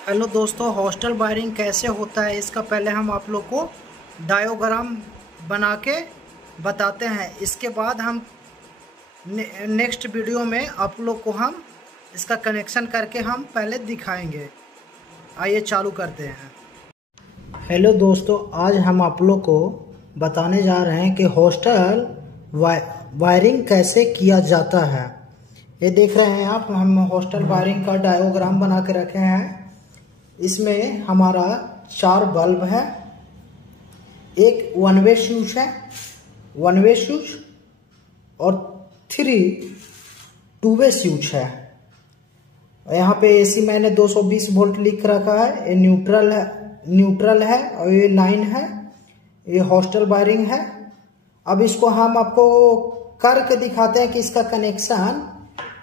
Hello दोस्तों, hostel wiring कैसे होता है इसका पहले हम आप लोग को डायोग्राम बना के बताते हैं। इसके बाद हम नेक्स्ट वीडियो में आप लोग को हम इसका कनेक्शन करके हम पहले दिखाएंगे। आइए चालू करते हैं। हेलो दोस्तों, आज हम आप लोग को बताने जा रहे हैं कि हॉस्टल वायरिंग कैसे किया जाता है। ये देख रहे हैं आप, हम हॉस्टल वायरिंग का डायोग्राम बना के रखे हैं। इसमें हमारा 4 बल्ब है, एक वन वे स्विच है, वन वे स्विच और 3 टू वे स्विच है। यहाँ पे एसी मैंने 220 वोल्ट लिख रखा है। ये न्यूट्रल है और ये लाइन है। ये हॉस्टल वायरिंग है। अब इसको हम आपको करके दिखाते हैं कि इसका कनेक्शन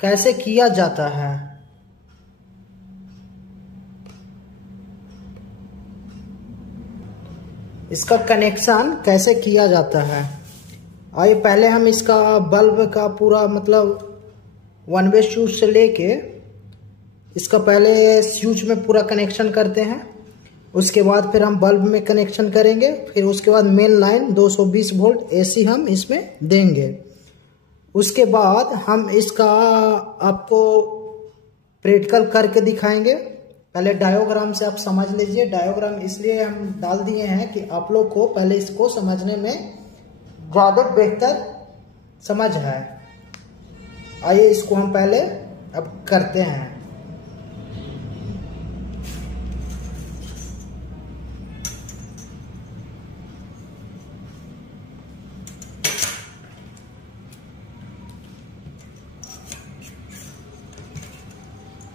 कैसे किया जाता है। इसका कनेक्शन कैसे किया जाता है। आइए पहले हम इसका बल्ब का पूरा मतलब वन वे स्विच से लेके इसका पहले स्विच में पूरा कनेक्शन करते हैं। उसके बाद फिर हम बल्ब में कनेक्शन करेंगे। फिर उसके बाद मेन लाइन 220 वोल्ट एसी हम इसमें देंगे। उसके बाद हम इसका आपको प्रैक्टिकल करके दिखाएंगे। पहले डायोग्राम से आप समझ लीजिए। डायोग्राम इसलिए हम डाल दिए हैं कि आप लोग को पहले इसको समझने में ज़्यादा बेहतर समझ है। आइए इसको हम पहले अब करते हैं।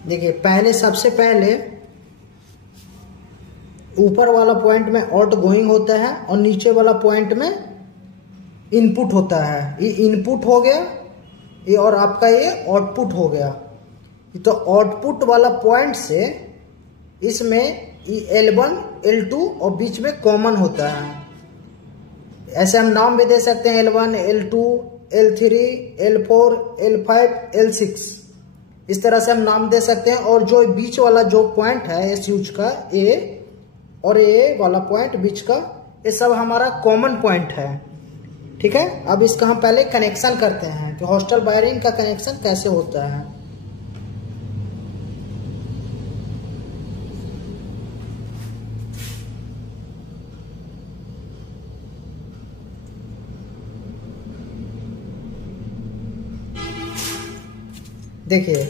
देखिए, सबसे पहले ऊपर वाला पॉइंट में आउट गोइंग होता है और नीचे वाला पॉइंट में इनपुट होता है। ये इनपुट हो गया, ये और आपका ये आउटपुट हो गया। तो आउटपुट वाला पॉइंट से इसमें L1 L2 और बीच में कॉमन होता है। ऐसे हम नाम भी दे सकते हैं, L1 L2 L3 L4 L5 L6, इस तरह से हम नाम दे सकते हैं। और जो बीच वाला जो पॉइंट है स्विच का ए और ए वाला पॉइंट बीच का, ये सब हमारा कॉमन पॉइंट है। ठीक है, अब इसका हम पहले कनेक्शन करते हैं कि हॉस्टल वायरिंग का कनेक्शन कैसे होता है। देखिए,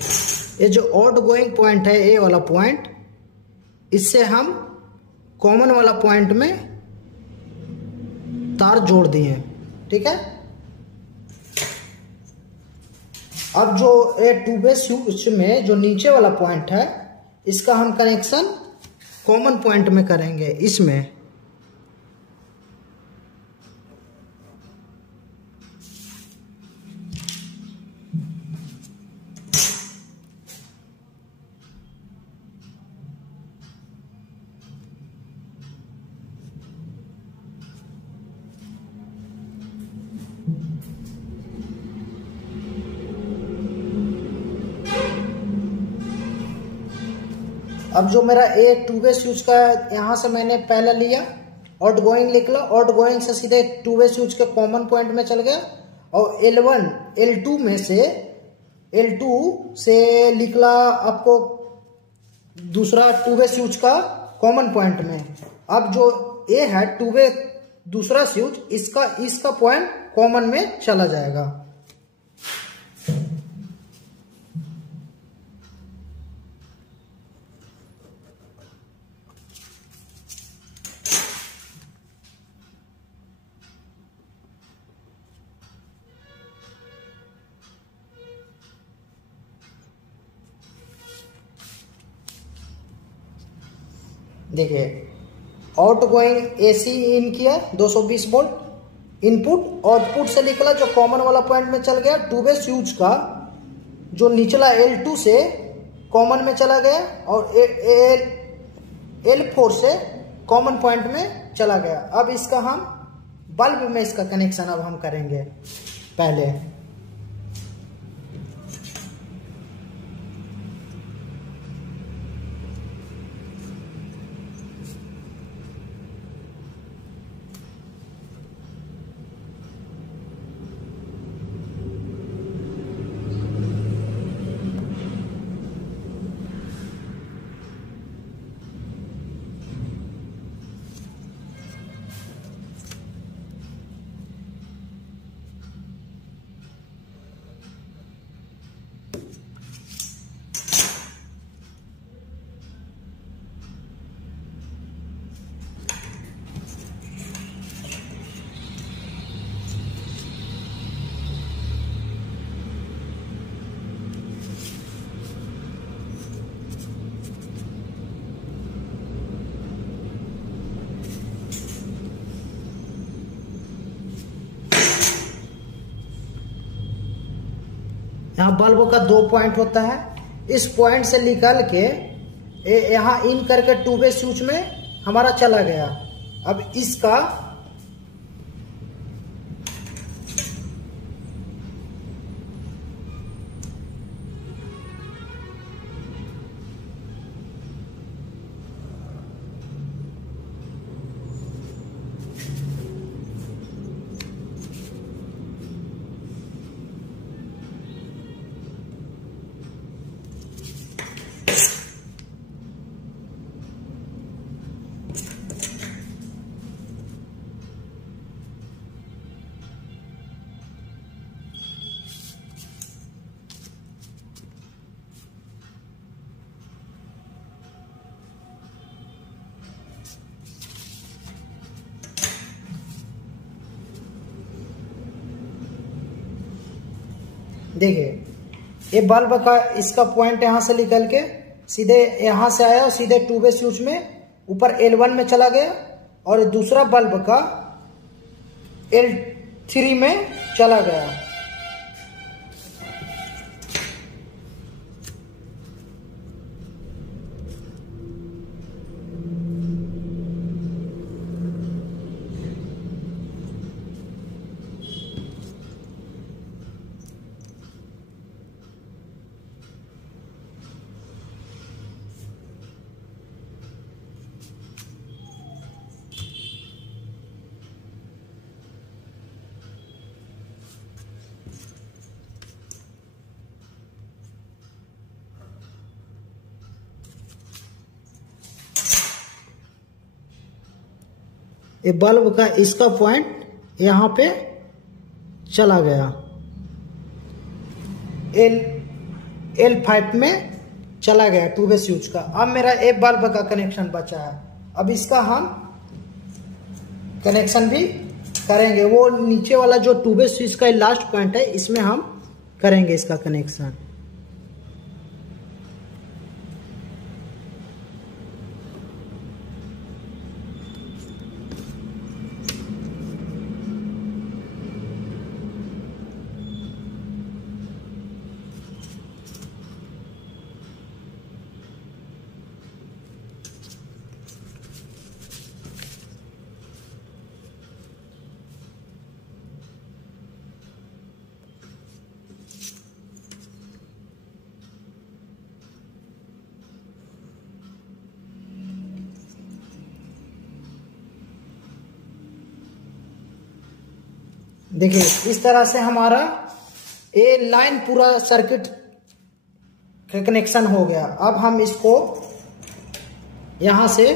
ये जो आउट गोइंग पॉइंट है ए वाला पॉइंट, इससे हम कॉमन वाला पॉइंट में तार जोड़ दिए। ठीक है, अब जो ए टू वे स्विच में जो नीचे वाला पॉइंट है, इसका हम कनेक्शन कॉमन पॉइंट में करेंगे। इसमें अब जो मेरा ए टू वे स्विच का यहाँ से मैंने पहले लिया, आउट गोइंग निकला, आउट गोइंग से सीधे टू वे स्विच के कॉमन पॉइंट में चल गया। और L1 L2 में से L2 से निकला आपको दूसरा टू वे स्विच का कॉमन पॉइंट में। अब जो ए है टू वे दूसरा स्विच, इसका पॉइंट कॉमन में चला जाएगा। देखिए, आउट गोइंग एसी इन किया 220 वोल्ट, इनपुट आउटपुट से निकला जो कॉमन वाला पॉइंट में चल गया। टू वे स्विच का जो निचला L2 से कॉमन में चला गया और L4 से कॉमन पॉइंट में चला गया। अब इसका हम बल्ब में इसका कनेक्शन अब हम करेंगे। पहले यहाँ बल्ब का 2 पॉइंट होता है। इस पॉइंट से निकल के यहाँ इन करके 2 वे स्विच में हमारा चला गया। अब इसका देखिए, ये बल्ब का इसका पॉइंट यहाँ से निकल के सीधे यहाँ से आया और सीधे 2 वे स्विच में ऊपर L1 में चला गया और दूसरा बल्ब का L3 में चला गया। ये बल्ब का इसका पॉइंट यहाँ पे चला गया, L5 में चला गया 2 वे स्विच का। अब मेरा एक बल्ब का कनेक्शन बचा है। अब इसका हम कनेक्शन भी करेंगे। वो नीचे वाला जो 2 वे स्विच का लास्ट पॉइंट है, इसमें हम करेंगे इसका कनेक्शन। देखिए, इस तरह से हमारा ये लाइन पूरा सर्किट का कनेक्शन हो गया। अब हम इसको यहां से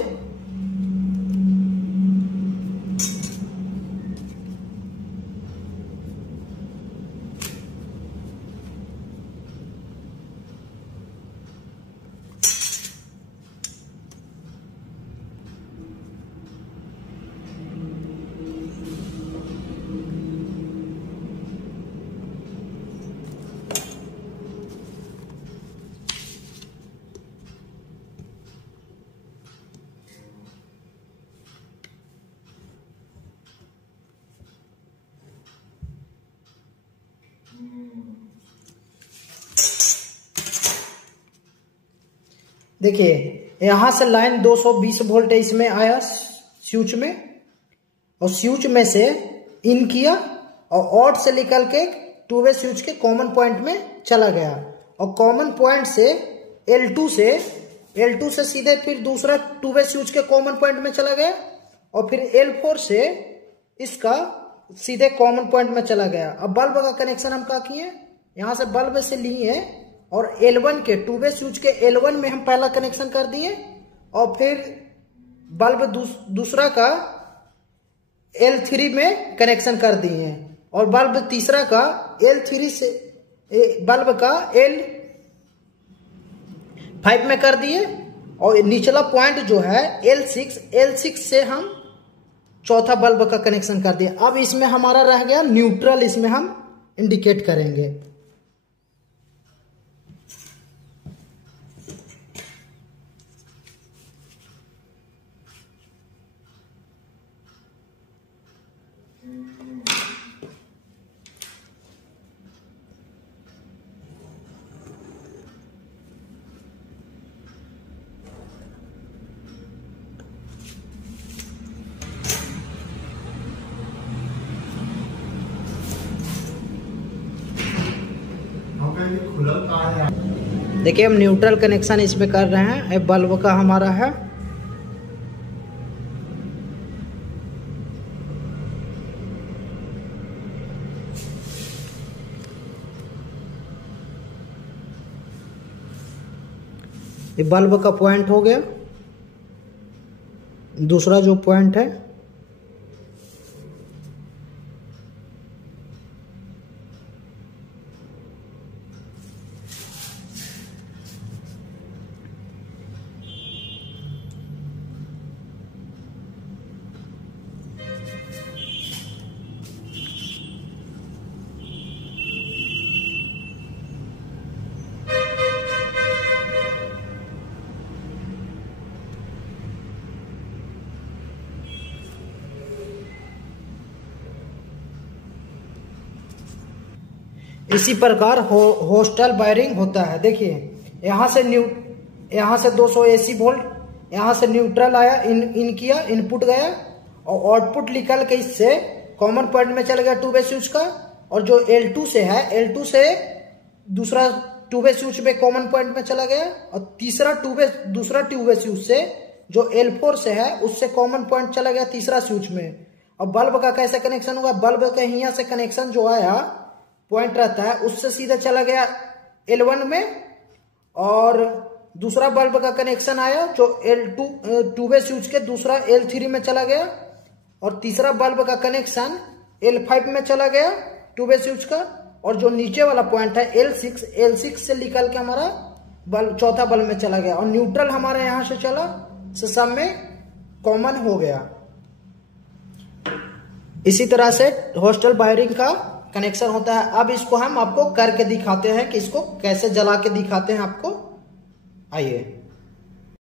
देखिए, यहां से लाइन 220 वोल्ट इसमें आया स्विच में, और स्विच में से इन किया और आउट से निकल के 2 वे स्विच के कॉमन पॉइंट में चला गया। और कॉमन पॉइंट से L2 से सीधे फिर दूसरा 2 वे स्विच के कॉमन पॉइंट में चला गया और फिर L4 से इसका सीधे कॉमन पॉइंट में चला गया। अब बल्ब का कनेक्शन हम क्या किए, यहां से बल्ब से लिए और L1 के 2 वे स्विच के L1 में हम पहला कनेक्शन कर दिए और फिर बल्ब दूसरा का L3 में कनेक्शन कर दिए और बल्ब तीसरा का L3 से बल्ब का L5 में कर दिए और निचला पॉइंट जो है L6 से हम चौथा बल्ब का कनेक्शन कर दिए। अब इसमें हमारा रह गया न्यूट्रल, इसमें हम इंडिकेट करेंगे। देखिए हम न्यूट्रल कनेक्शन इसमें कर रहे हैं। ये बल्ब का हमारा है। ये बल्ब का पॉइंट हो गया। दूसरा जो पॉइंट है इसी प्रकार हॉस्टल वायरिंग होता है। देखिए यहाँ से 200 AC वोल्ट, यहाँ से न्यूट्रल आया, इन किया, इनपुट गया और आउटपुट निकल के इससे कॉमन पॉइंट में चल गया 2-वे स्विच का। और जो L2 से है, L2 से दूसरा 2-वे स्विच में कॉमन पॉइंट में चला गया और दूसरा 2-वे स्विच से जो L4 से है उससे कॉमन पॉइंट चला गया तीसरा स्विच में। और बल्ब का कैसे कनेक्शन होगा? बल्ब का यहाँ से कनेक्शन जो आया पॉइंट रहता है उससे सीधा चला गया L1 में, और दूसरा बल्ब का कनेक्शन आया जो L2 2-वे स्विच के दूसरा L3 में चला गया, और तीसरा बल्ब का कनेक्शन L5 में चला गया 2-वे स्विच का। और जो नीचे वाला पॉइंट है L6 से निकल के हमारा बल्ब चौथा बल्ब में चला गया, और न्यूट्रल हमारे यहां से चला, से सब में कॉमन हो गया। इसी तरह से हॉस्टल वायरिंग का कनेक्शन होता है। अब इसको हम आपको करके दिखाते हैं कि इसको कैसे जला के दिखाते हैं आपको। आइए।